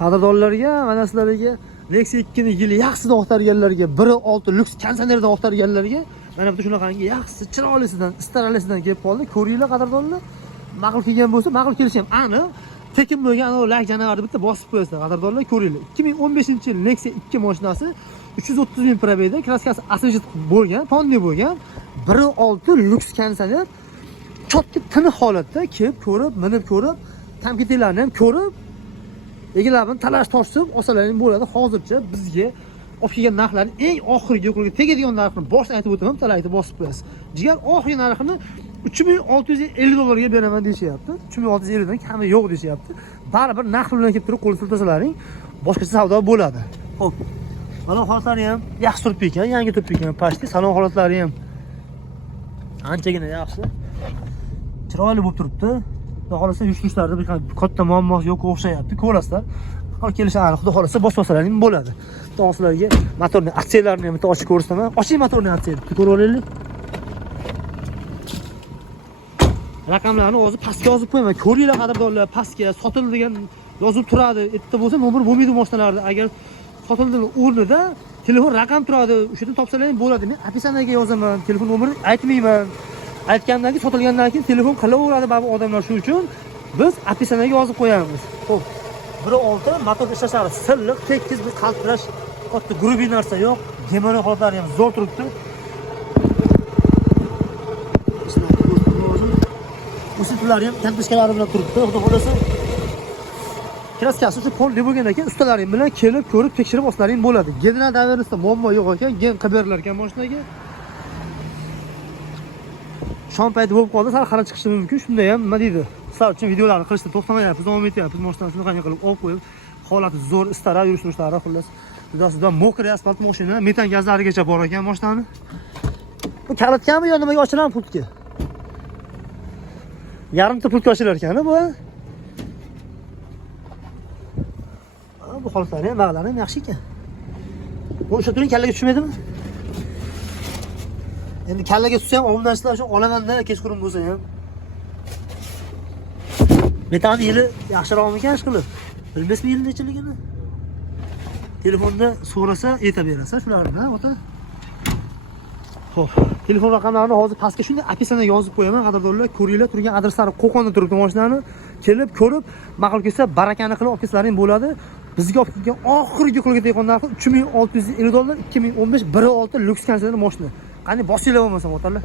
Qadrdonlarga, mana sizlarga Nexia 2 ni yili yaxshidan o'xtarganlarga, 1.6 lyuks kondisionerdan o'xtarganlarga mana bu shunaqangi yaxshi chiroylisidan, istaralisidan kelib qoldi. Ko'ringlar qadrdonlar. Ma'qul kelgan bo'lsa, ma'qul kelishi ham aniq. Tekin bo'lgan o lak janavarni bitta bosib qo'yasizlar qadrdonlar, ko'ringlar. 2015-yil Nexia 2 mashinasi 330 ming probegda, kraskasi asijit bo'lgan, tonni bo'lgan, 1.6 lyuks kondisioner chotki tiniq holatda kelib ko'rib, minib ko'rib, kompyuterlarni ham ko'rib, egalarni talash toshib olsalaring bo'ladi. Hozircha bizga olib kelgan narxlarni eng oxirgi yo'qligiga tegadigan narxni boshdan aytib o'taman, talayni bosib qo'yasiz. Jigar oxirgi narxini 3650 dollarga beraman deyishyapti. 3650 dan kami yo'q deyishyapti. Baribir narx bilan kelib turib qo'l siltasalaring, boshqacha savdo bo'ladi. Xo'p. Salon holatlari ham yaxshi turib ekan, yangi turib ekan. Pashti salon holatlari ham anchagina yaxshi. Chiroyli bo'lib turibdi. Xudo xolasa yurishlarda bir katta muammo yo'q o'xshayapti. Ko'rasizlar. Hozir kelishi aniq. Xudo xolasa bosmasalaring bo'ladi. Sizlarga motorning aksiyalarini ham bitta ochib ko'rsataman. Oching motorning aksiyini. Ko'rib olaylik. Raqamlarni o'zi pastga yozib qo'yman. Ko'ringlar qadrdonlar, pastga sotildi degan yozib turadi. Erta bo'lsa nomer bo'lmaydi mashinalarda. Agar sotildi o'rnida telefon raqam turadi. O'shadan topsalaring bo'ladi. Men описаниеga yozaman. Telefon nomerini aytmayman. Aytgandan keyin sotilgandan keyin telefon qilaveradi baribir odamlar, shu uchun biz описаниеga yozib qo'yamiz. Xo'p. 1.6 motor ishlashlari silliq, tekis, bir qaltirash, katta grubiy narsa yo'q. Gemoniy holatlari ham zo'r turibdi. Usullari ham kantishkalari bilan turibdi. Xudo xolasa kraskasi uchun polni bo'lgandan keyin ustalaring bilan kelib ko'rib tekshirib olsalaring bo'ladi. General davrasida muammo yo'q ekan, gen qilib berilar ekan mashinaga. Shom payti bo'lib qoldi, sal xara chiqishi mumkin. Shunda ham nima deydi? Sizlar uchun videolarni qilishda to'xtamayapmiz, davom etyapmiz. Mashinani shunaqangi qilib olib qo'yib, holati zo'r, istara yurishlari xullas. Juda mokriy asfalt mashina, metan gazlarigacha bor ekan mashinani. Bu kalitgami yo nimaga ochilaman pultga? Yarimta pultga ochilar ekan bu. Bu holatlari ham, bag'lari ham yaxshi ekan. Bu o'sha turing kallaga tushmaydimi? Endi kallaga tutsa ham obunachilar uchun olaman-da, kechqurun bo'lsa ham. Metan yili yaxshiroqmikan ish qilib? Bilmaysizmi yili nechiligini? Telefonda so'rasa aytib berasan shularni, ota. Xo'p, telefon raqamlarini hozir pastga shunday описаниеga yozib qo'yaman, qadrdonlar. Ko'ringlar, turgan adreslari Qo'qonda turibdi mashinani. Kelib, ko'rib, ma'qul kelsa barakani qilib olib ketlaring bo'ladi. Bizga olib kelgan oxirgi yo'qligiga teggan narxi 3650 dollar, 2015 1.6 lyuks kondisioner mashina. Qani bosinglar bo'lmasa, o'tarlar.